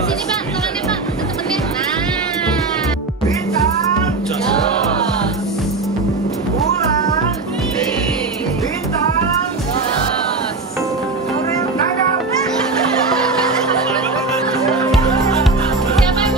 Sini Pak, tangannya Pak, temennya. Nah. Bintang. Jos. Bulan. Bintang. Jos. Tanggap. Siapa yang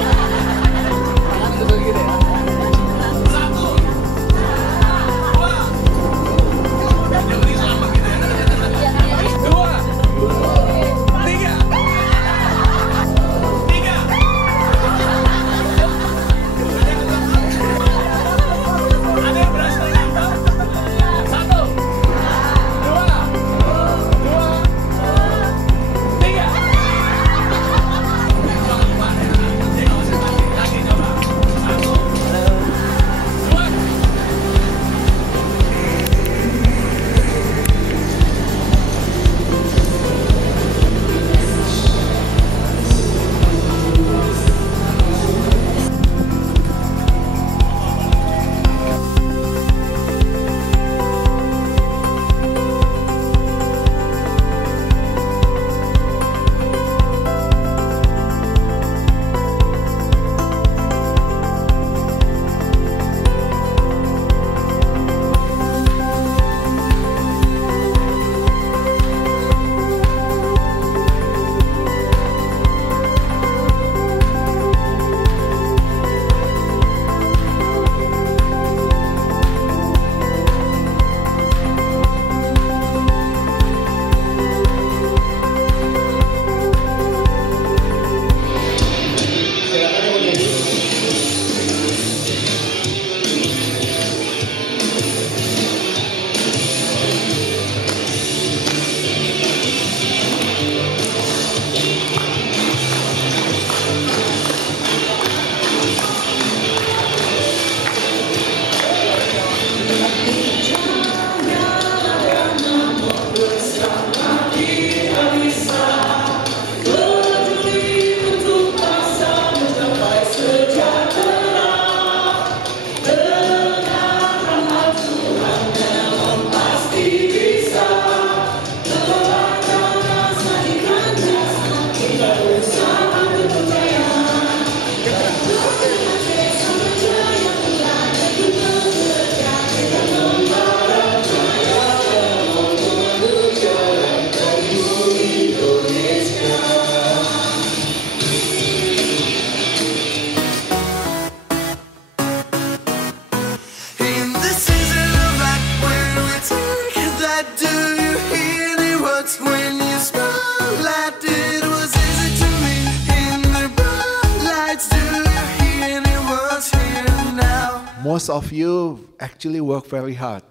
Most of you actually work very hard.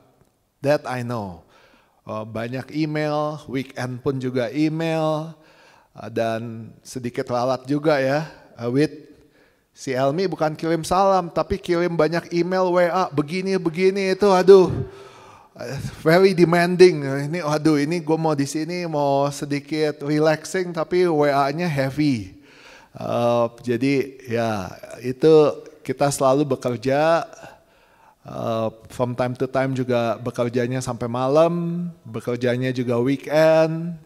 That I know. Banyak email, weekend pun juga email, dan sedikit lalat juga ya. Si Elmi bukan kirim salam, tapi kirim banyak email WA, begini itu, aduh. Very demanding. Ini gue mau di sini mau sedikit relaxing, tapi WA-nya heavy. Jadi ya itu kita selalu bekerja. From time to time juga bekerjanya sampai malam, bekerjanya juga weekend.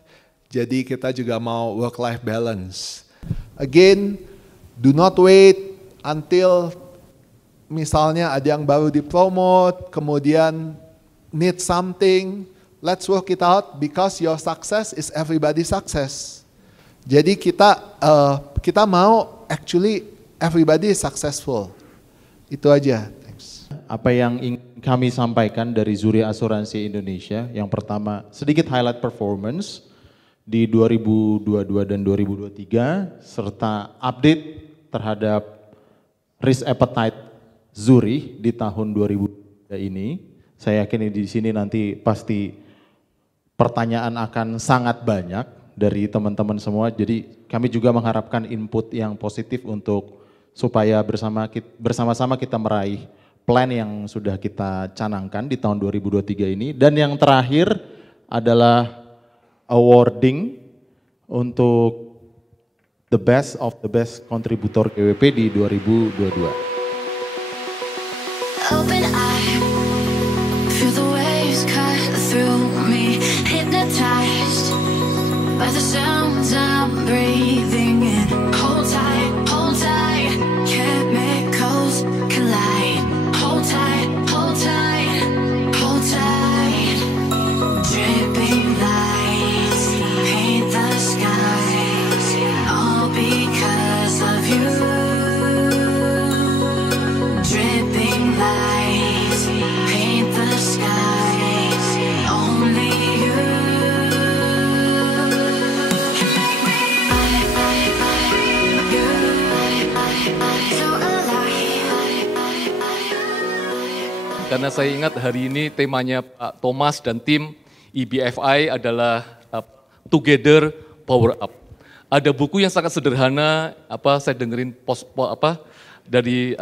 Jadi kita juga mau work-life balance. Again, do not wait until misalnya ada yang baru dipromote, kemudian need something. Let's work it out because your success is everybody's success. Jadi kita mau actually everybody is successful. Itu aja. Apa yang ingin kami sampaikan dari Zuri Asuransi Indonesia, yang pertama sedikit highlight performance di 2022 dan 2023 serta update terhadap risk appetite Zuri di tahun 2023 ini. Saya yakin di sini nanti pasti pertanyaan akan sangat banyak dari teman-teman semua, jadi kami juga mengharapkan input yang positif untuk supaya bersama-sama kita meraih plan yang sudah kita canangkan di tahun 2023 ini. Dan yang terakhir adalah awarding untuk the best of the best kontributor GWP di 2022. Open eye, feel the waves cut through me, hypnotized by the sounds I'm breathing in. Hold tight. you. Dripping lights paint the skies. Only you. You make me so alive. Karena saya ingat hari ini temanya Pak Thomas dan tim EBFI adalah Together Power Up. Ada buku yang sangat sederhana, saya dengerin dari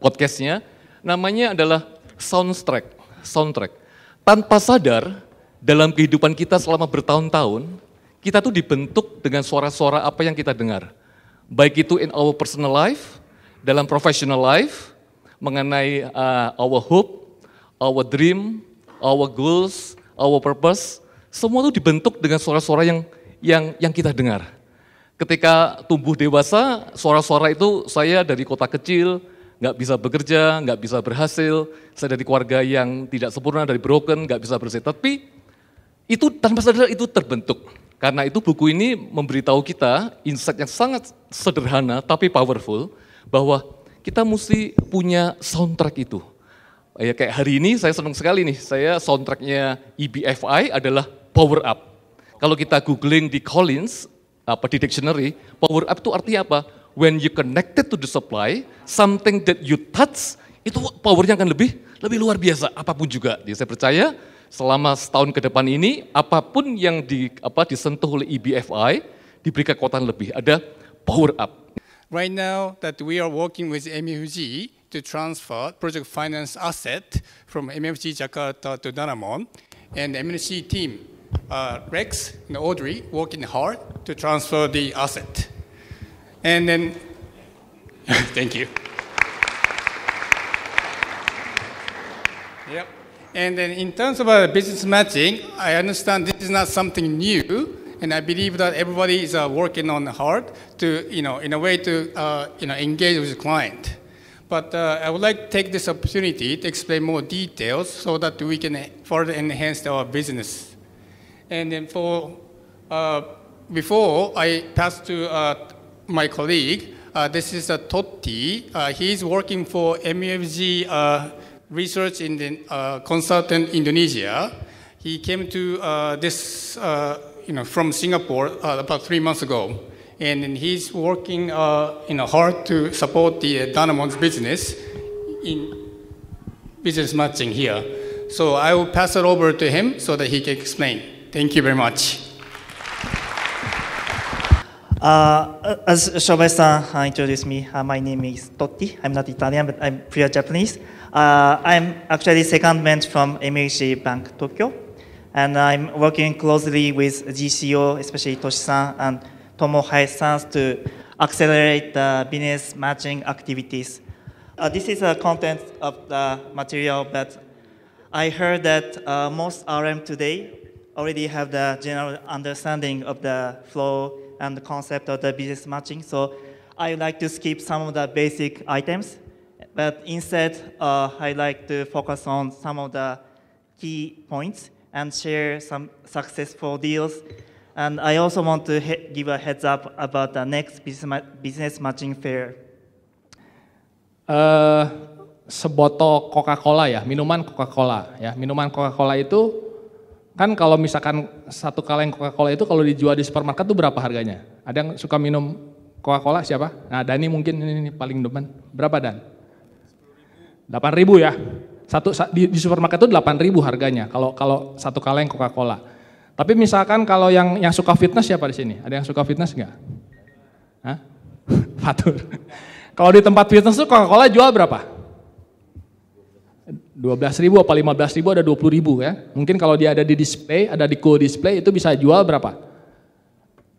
podcastnya, namanya adalah soundtrack. Tanpa sadar dalam kehidupan kita selama bertahun-tahun, kita tuh dibentuk dengan suara-suara apa yang kita dengar. Baik itu in our personal life, dalam professional life, mengenai our hope, our dream, our goals, our purpose, semua itu dibentuk dengan suara-suara yang kita dengar. Ketika tumbuh dewasa, suara-suara itu saya dari kota kecil, nggak bisa bekerja, nggak bisa berhasil, saya dari keluarga yang tidak sempurna, dari broken, nggak bisa berhasil. Tapi itu tanpa sadar itu terbentuk. Karena itu buku ini memberitahu kita insight yang sangat sederhana tapi powerful, bahwa kita mesti punya soundtrack itu. Ya kayak hari ini saya senang sekali nih, saya soundtracknya EBFI adalah Power Up. Kalau kita googling di Collins, di dictionary, Power Up itu artinya apa? When you connected to the supply, something that you touch, itu powernya akan lebih luar biasa, apapun juga. Jadi saya percaya selama setahun ke depan ini, apapun yang disentuh oleh EBFI, diberi kekuatan lebih, ada Power Up. Right now that we are working with MUFG to transfer project finance asset from MUFG Jakarta to Danamon, and the MUFG team, Rex and Audrey, working hard to transfer the asset. And then, thank you. Yep. And then in terms of business matching, I understand this is not something new. And I believe that everybody is working on hard to, in a way to, engage with the client. But I would like to take this opportunity to explain more details so that we can further enhance our business. And then before I pass to my colleague, this is Totti. He's working for MUFG Research in the Consultant Indonesia. He came to this from Singapore about 3 months ago, and he's working hard to support the Danamon's business in business matching here. So I will pass it over to him so that he can explain. Thank you very much. As Shobai-san introduced me, my name is Totti. I'm not Italian, but I'm pure Japanese. I'm actually secondment from MUFG Bank Tokyo. And I'm working closely with GCO, especially Toshi-san and Tomo Hayashi-san, to accelerate the business matching activities. This is the content of the material, but I heard that most RM today already have the general understanding of the flow and the concept of the business matching. So I would like to skip some of the basic items, but instead I like to focus on some of the key points and share some successful deals. And I also want to give a heads up about the next business matching fair. Sebotol Coca-Cola ya, minuman Coca-Cola ya. Minuman Coca-Cola itu kan kalau misalkan satu kaleng Coca-Cola itu kalau dijual di supermarket itu berapa harganya? Ada yang suka minum Coca-Cola siapa? Nah, Dani mungkin ini paling depan. Berapa Dan? 8.000 ya. Di supermarket itu 8.000 harganya kalau satu kaleng Coca-Cola. Tapi misalkan kalau yang suka fitness siapa di sini? Ada yang suka fitness enggak? Hah? Fatur. Kalau di tempat fitness itu Coca-Cola jual berapa? 12.000 apa 15.000, ada 20.000 ya. Mungkin kalau dia ada di display, ada di cool display itu bisa jual berapa?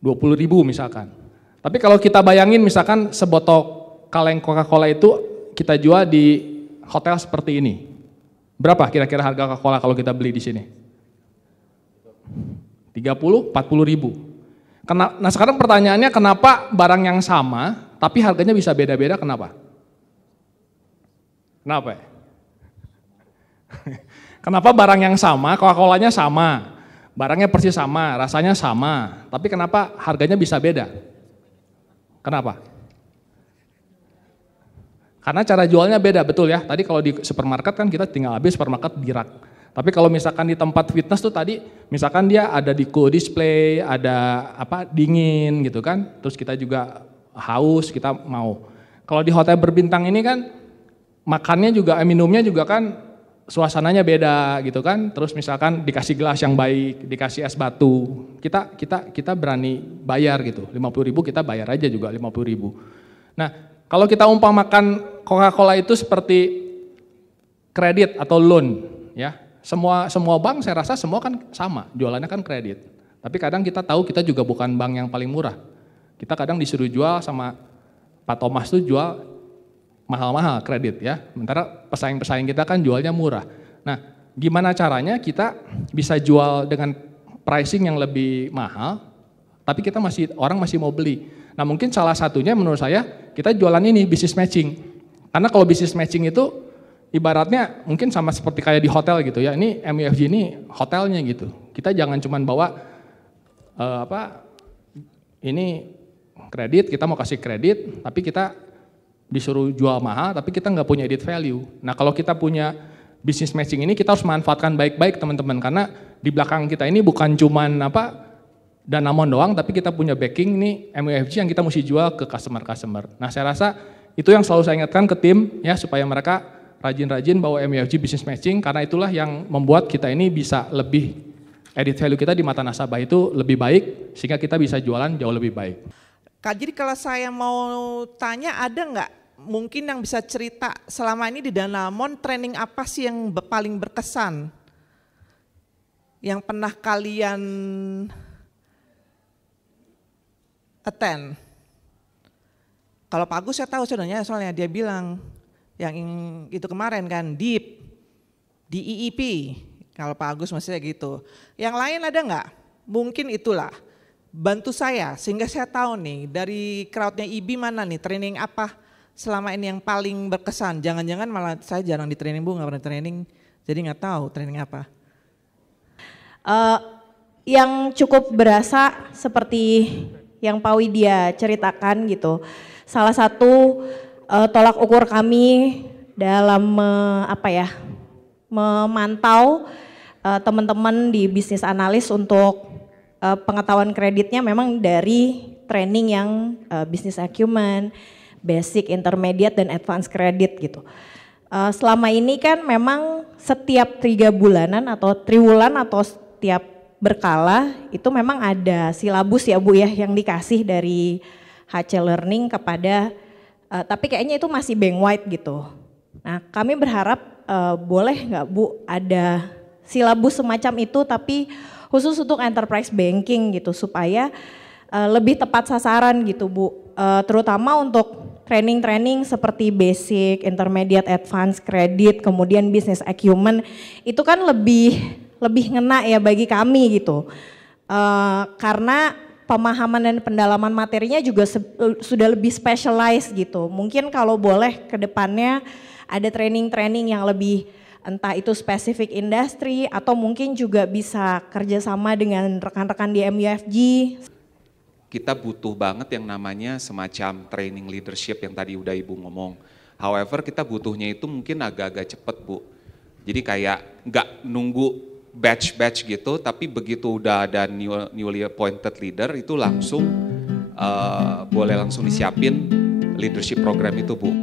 20.000 misalkan. Tapi kalau kita bayangin misalkan sebotol kaleng Coca-Cola itu kita jual di hotel seperti ini. Berapa kira-kira harga Coca-Cola kalau kita beli di sini? 30, 40 ribu. Nah sekarang pertanyaannya kenapa barang yang sama tapi harganya bisa beda-beda, kenapa? Kenapa ya? Kenapa barang yang sama, Coca-Colanya sama, barangnya persis sama, rasanya sama, tapi kenapa harganya bisa beda? Kenapa? Karena cara jualnya beda, betul ya. Tadi kalau di supermarket kan kita tinggal habis supermarket di rak. Tapi kalau misalkan di tempat fitness tuh tadi, misalkan dia ada di cool display, ada dingin gitu kan. Terus kita juga haus, kita mau. Kalau di hotel berbintang ini kan makannya juga, minumnya juga kan suasananya beda gitu kan. Terus misalkan dikasih gelas yang baik, dikasih es batu. Kita berani bayar gitu. 50.000 kita bayar aja juga 50.000. Nah, kalau kita umpamakan Coca-Cola itu seperti kredit atau loan, ya. Semua bank saya rasa semua kan sama, jualannya kan kredit. Tapi kadang kita tahu kita juga bukan bank yang paling murah. Kita kadang disuruh jual sama Pak Thomas tuh jual mahal-mahal kredit ya. Sementara pesaing-pesaing kita kan jualnya murah. Nah, gimana caranya kita bisa jual dengan pricing yang lebih mahal, tapi orang masih mau beli. Nah, mungkin salah satunya menurut saya kita jualan ini business matching. Karena kalau business matching itu ibaratnya mungkin sama seperti kayak di hotel gitu ya. Ini MUFG ini hotelnya gitu. Kita jangan cuma bawa ini kredit, kita mau kasih kredit, tapi kita disuruh jual mahal, tapi kita nggak punya added value. Nah, kalau kita punya business matching ini kita harus manfaatkan baik-baik teman-teman, karena di belakang kita ini bukan cuman Danamon doang, tapi kita punya backing nih MUFG yang kita mesti jual ke customer-customer. Nah, saya rasa itu yang selalu saya ingatkan ke tim ya, supaya mereka rajin-rajin bawa MUFG business matching, karena itulah yang membuat kita ini bisa lebih, added value kita di mata nasabah itu lebih baik, sehingga kita bisa jualan jauh lebih baik. Kak, jadi kalau saya mau tanya, ada nggak mungkin yang bisa cerita selama ini di Danamon training apa sih yang paling berkesan? Yang pernah kalian attend? Kalau Pak Agus saya tahu sebenarnya, soalnya dia bilang yang itu kemarin kan di IEP, kalau Pak Agus masih gitu. Yang lain ada nggak? Mungkin itulah, bantu saya sehingga saya tahu nih dari crowdnya IB mana nih, training apa selama ini yang paling berkesan. Jangan-jangan malah saya jarang di training, Bu, nggak pernah training, jadi nggak tahu training apa. Yang cukup berasa seperti yang Pak Widya ceritakan gitu. Salah satu tolak ukur kami dalam memantau teman-teman di bisnis analis untuk pengetahuan kreditnya memang dari training yang business acumen, basic, intermediate, dan advanced credit gitu. Selama ini kan memang setiap 3 bulanan atau triwulan atau setiap berkala itu memang ada silabus ya Bu ya yang dikasih dari HC Learning kepada tapi kayaknya itu masih bank wide gitu. Nah, kami berharap boleh nggak Bu ada silabus semacam itu tapi khusus untuk enterprise banking gitu supaya lebih tepat sasaran gitu Bu. Terutama untuk training-training seperti basic, intermediate, advanced credit, kemudian business acumen itu kan lebih ngena ya bagi kami gitu. Karena pemahaman dan pendalaman materinya juga sudah lebih specialized gitu. Mungkin kalau boleh ke depannya ada training-training yang lebih entah itu spesifik industri atau mungkin juga bisa kerjasama dengan rekan-rekan di MUFG. Kita butuh banget yang namanya semacam training leadership yang tadi udah Ibu ngomong. However, kita butuhnya itu mungkin agak-agak cepet Bu. Jadi kayak nggak nunggu batch gitu, tapi begitu udah ada newly appointed leader itu langsung boleh langsung disiapin leadership program itu Bu.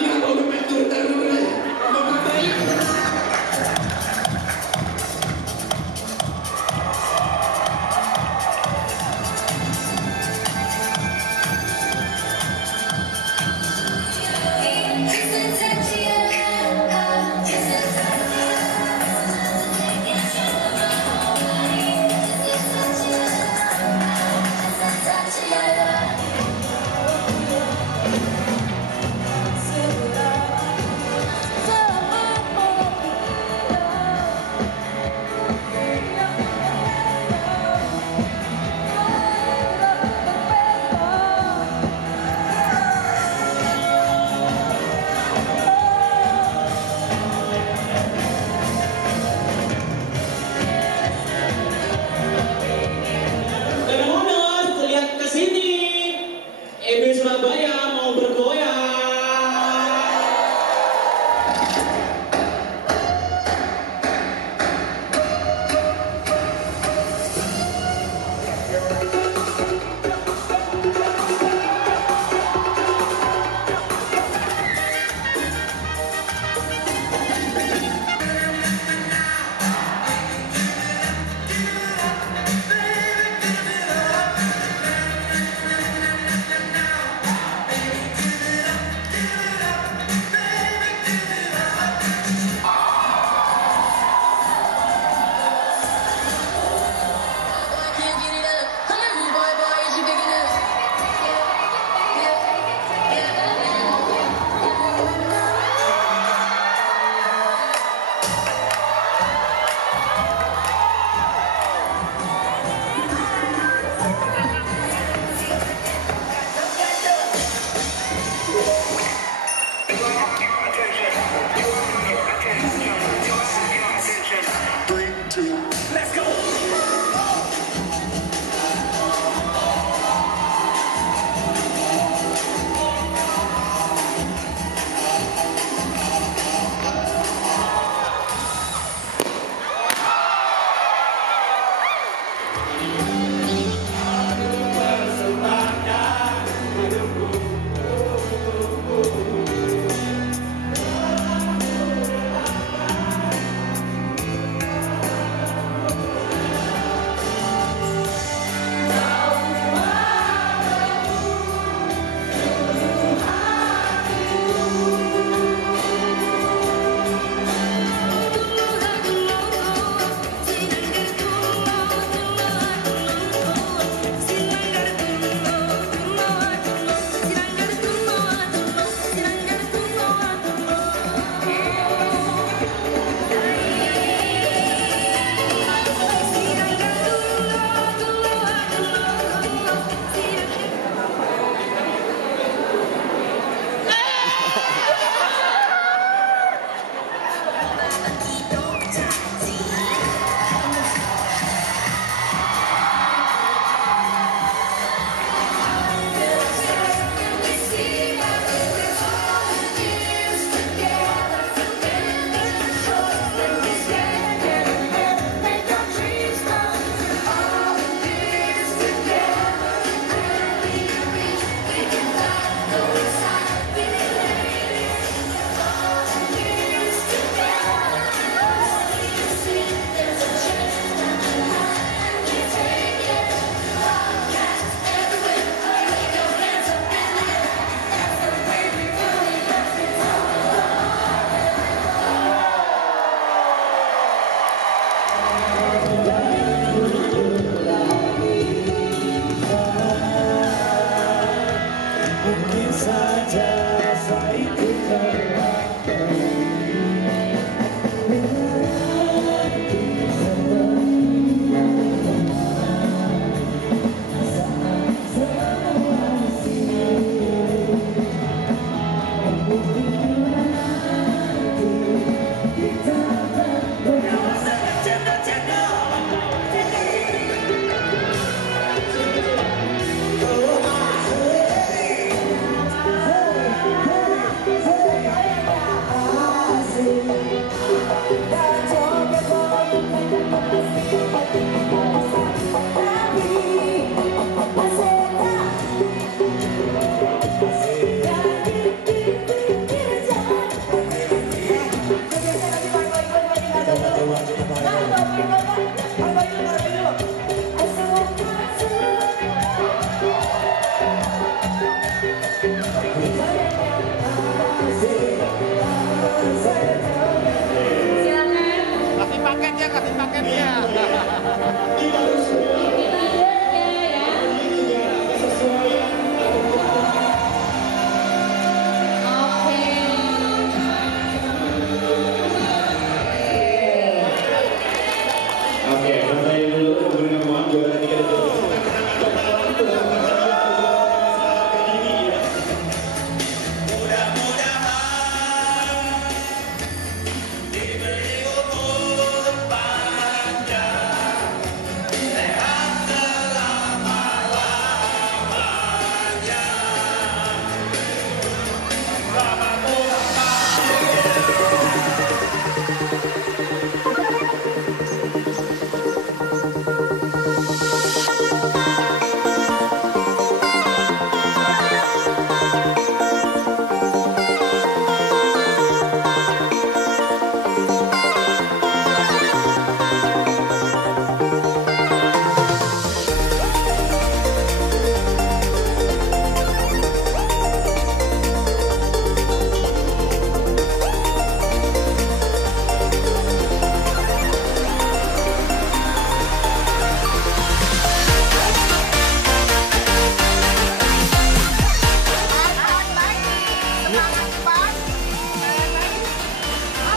Yang automatic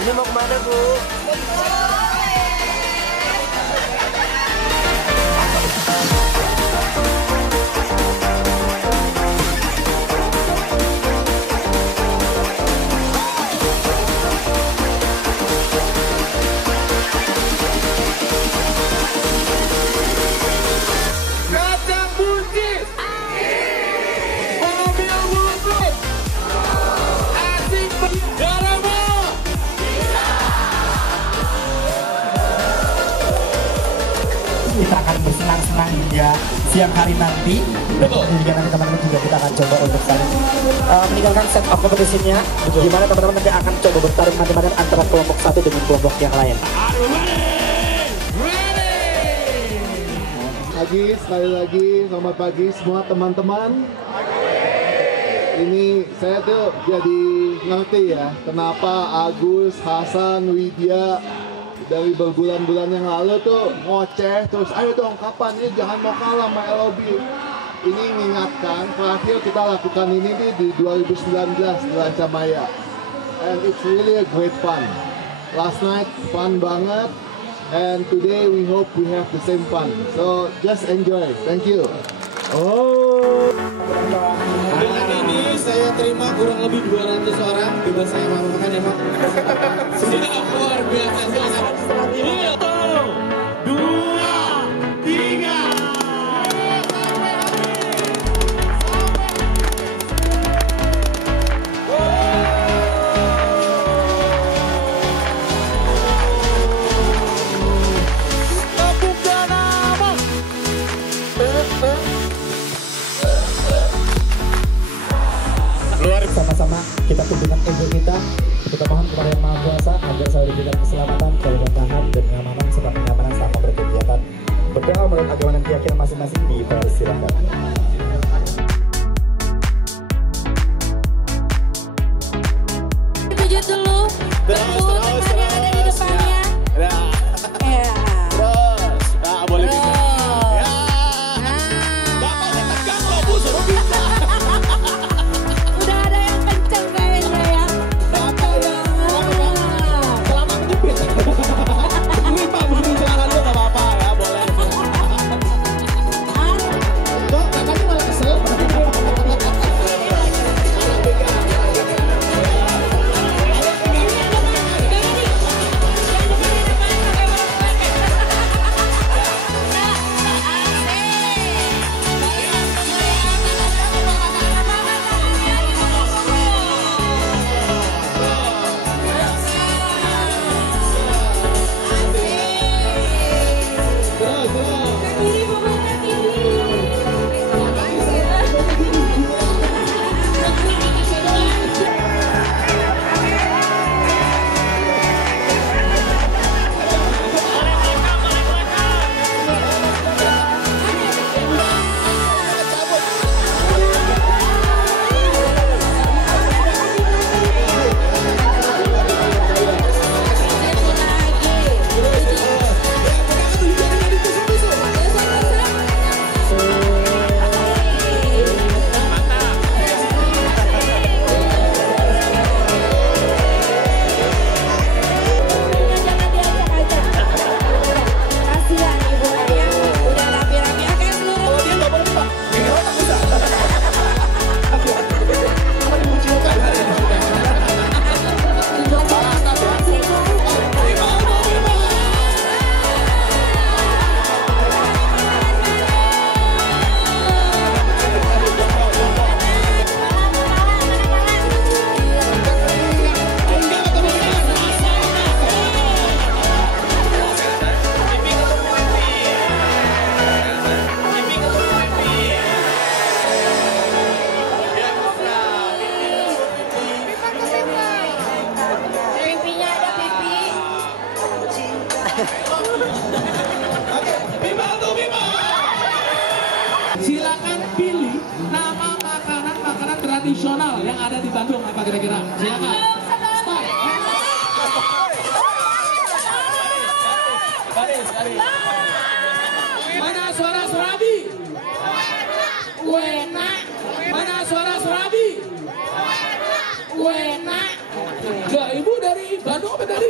Ini mau kemana, Bu? Kacang buncis, mobil bungkus, asik Garama. Kita akan bersenang-senang hingga siang hari nanti. Dan hingga nanti teman-teman juga kita akan coba untuk saling meninggalkan set of competition-nya. Gimana teman-teman nanti akan coba bertarung nanti antara kelompok satu dengan kelompok yang lain. Sekali lagi selamat pagi semua teman-teman. Ini saya tuh jadi ngerti ya kenapa Agus, Hasan, Widya dari berbulan-bulan yang lalu tuh ngoceh terus ayo dong kapan ini jangan mau kalah sama LOB. Ini mengingatkan terakhir kita lakukan ini di 2019 di Rancamaya. And it's really a great fun. Last night fun banget. And today we hope we have the same fun. So just enjoy. Thank you. Dengan ini saya terima kurang lebih 200 orang. Bebas saya makan ya Pak. Sudah luar biasa. Iya. 1, 2, 3. Sama-sama kita tundukkan ego kita mohon kepada Yang Maha Kuasa agar selalu diberikan keselamatan, keberkahan dan kenyamanan serta kenyamanan selama berkegiatan. Berdoa menurut agama dan keyakinan masing-masing dipersilakan. Pijat dulu. Terus yang ada di depannya. Terus. Nah, boleh bisa. Ya. Bapaknya tegang loh Bu, suruh bisa. Udah ada yang kenceng kayaknya ya. Selamat menjepit. Ini Pak, begini celana dulu gak apa-apa ya, boleh. Kok kakaknya malah kesel? Silakan pilih nama makanan tradisional yang ada di Bandung apa kira-kira? Silakan. Start. Mana suara Surabi? Wena. Mana suara Surabi? Wena. Enggak, ibu dari Bandung apa dari?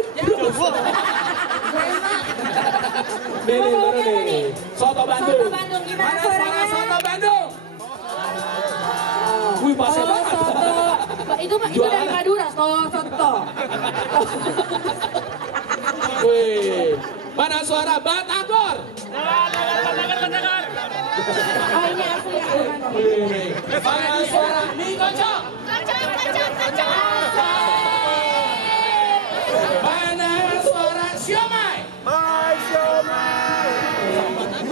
Ini baru nih. Soto Bandung. Soto Bandung gimana Mana suara Soto Bandung? Wih, pasnya banget. Itu dari Madura, soto. Wih, mana suara Batagor? Batagor. Oh ini asli. Mana suara mie kocok? Kocok. Mana suara siomay?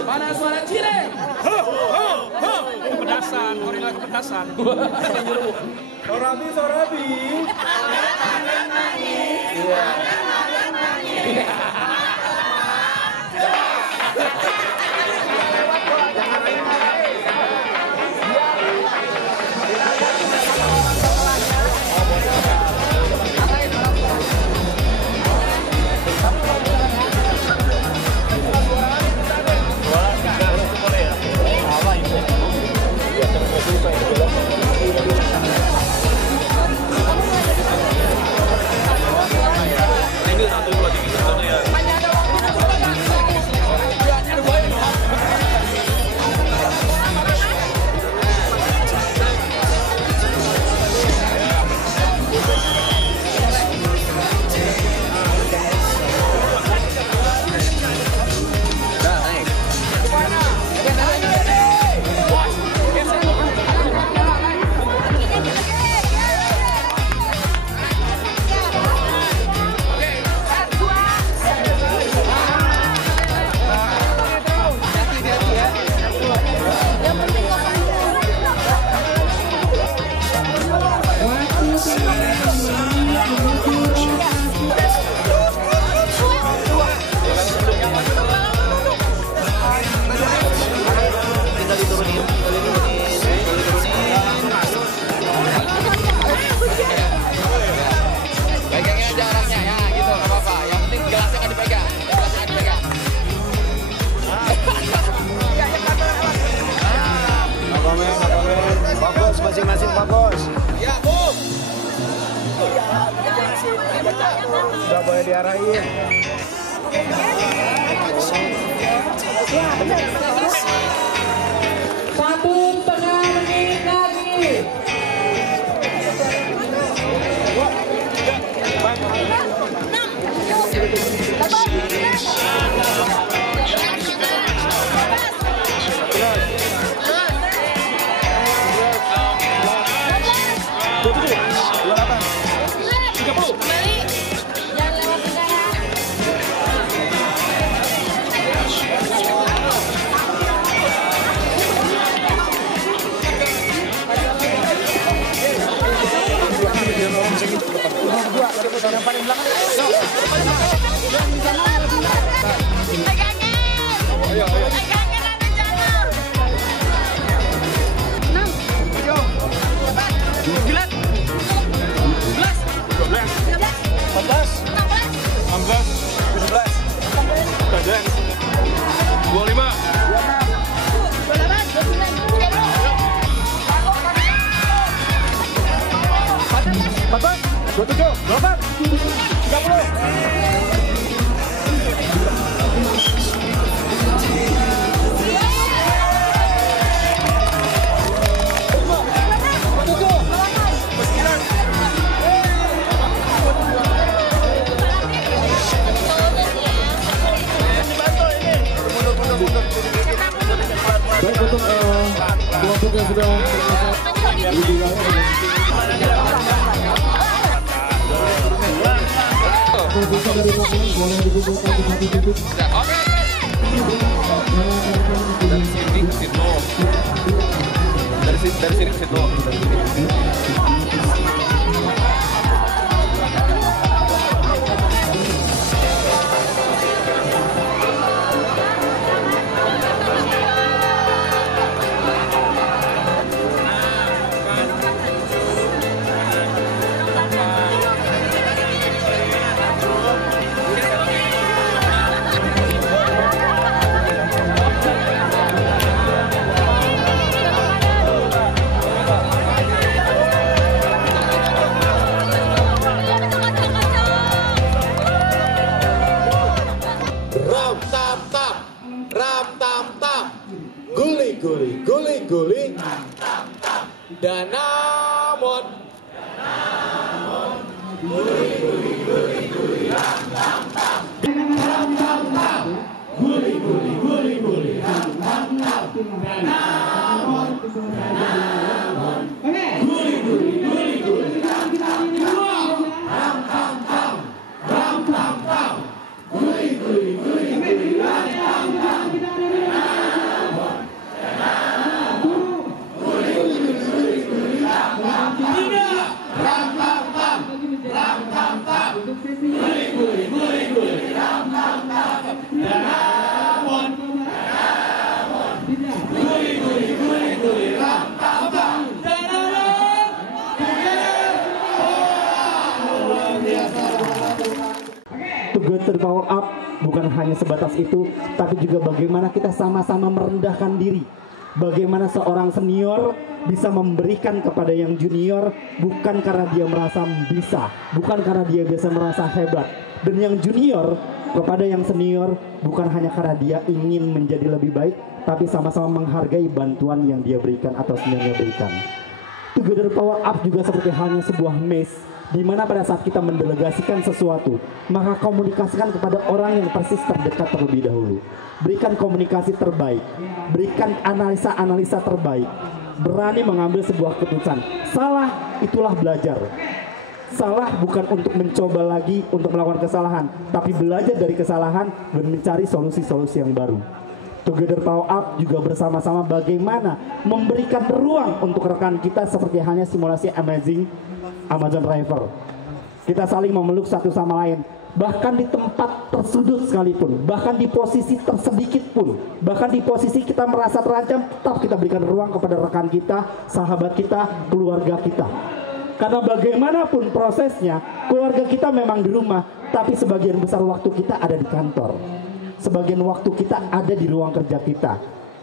Mana suara cireng? Kepedasan, gorila kepedasan. Sorabi. Iya. Gak boleh diarahin. Satu setengah menit lagi. Baik untuk kelompok yang sudah boleh dikumpulkan di satu titik. Dari sini ke situ. Dari sini ke situ. Guli Danamon Guli ram tam tam ram tam tam Guli ram tam tam Danamon Guli ram tam tam ram tam tam ram tam tam Guli ram tam tam Together Power Up bukan hanya sebatas itu, tapi juga bagaimana kita sama-sama merendahkan diri. Bagaimana seorang senior bisa memberikan kepada yang junior bukan karena dia merasa bisa, bukan karena dia bisa merasa hebat. Dan yang junior kepada yang senior bukan hanya karena dia ingin menjadi lebih baik, tapi sama-sama menghargai bantuan yang dia berikan atau seniornya berikan. Together Power Up juga seperti halnya sebuah maze, di mana pada saat kita mendelegasikan sesuatu, maka komunikasikan kepada orang yang persis terdekat terlebih dahulu. Berikan komunikasi terbaik, berikan analisa-analisa terbaik, berani mengambil sebuah keputusan. Salah, itulah belajar. Salah bukan untuk mencoba lagi untuk melakukan kesalahan, tapi belajar dari kesalahan dan mencari solusi-solusi yang baru. Together Power Up juga bersama-sama bagaimana memberikan ruang untuk rekan kita seperti halnya simulasi Amazon River. Kita saling memeluk satu sama lain, bahkan di tempat tersudut sekalipun, bahkan di posisi tersedikit pun, bahkan di posisi kita merasa terancam, tetap kita berikan ruang kepada rekan kita, sahabat kita, keluarga kita. Karena bagaimanapun prosesnya, keluarga kita memang di rumah, tapi sebagian besar waktu kita ada di kantor. Sebagian waktu kita ada di ruang kerja kita.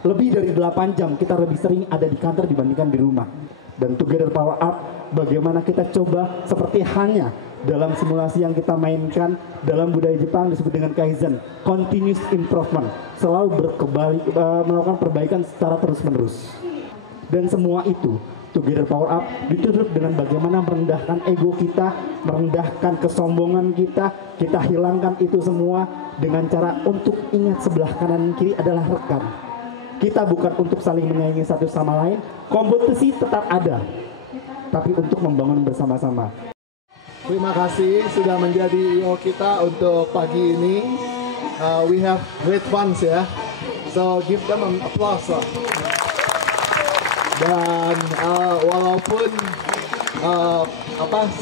Lebih dari 8 jam kita lebih sering ada di kantor dibandingkan di rumah. Dan Together Power Up, bagaimana kita coba seperti halnya dalam simulasi yang kita mainkan dalam budaya Jepang disebut dengan Kaizen, continuous improvement, selalu melakukan perbaikan secara terus-menerus. Dan semua itu, Together Power Up, ditutup dengan bagaimana merendahkan ego kita, merendahkan kesombongan kita hilangkan itu semua dengan cara untuk ingat sebelah kanan dan kiri adalah rekan. Kita bukan untuk saling menyaingi satu sama lain, kompetisi tetap ada, tapi untuk membangun bersama-sama. Terima kasih sudah menjadi IO kita untuk pagi ini. We have great fun ya. So give them an applause. Dan walaupun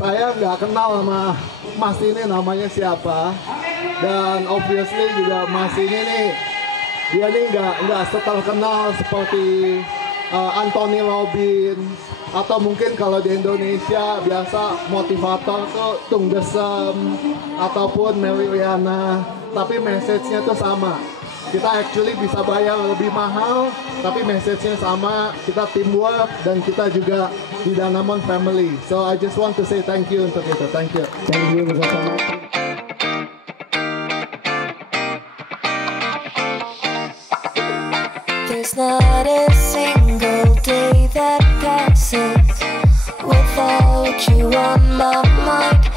saya nggak kenal sama Mas ini namanya siapa, dan obviously juga Mas ini nih dia nih nggak terkenal seperti Anthony Robbins, atau mungkin kalau di Indonesia biasa motivator tuh Tung Desem ataupun Mary Riana, tapi message-nya tuh sama. Kita actually bisa bayar lebih mahal, tapi message-nya sama, kita teamwork dan kita juga di Danamon family. So I just want to say thank you untuk itu. Thank you. Thank you bersama. There's not a single day that passes without you on my mind.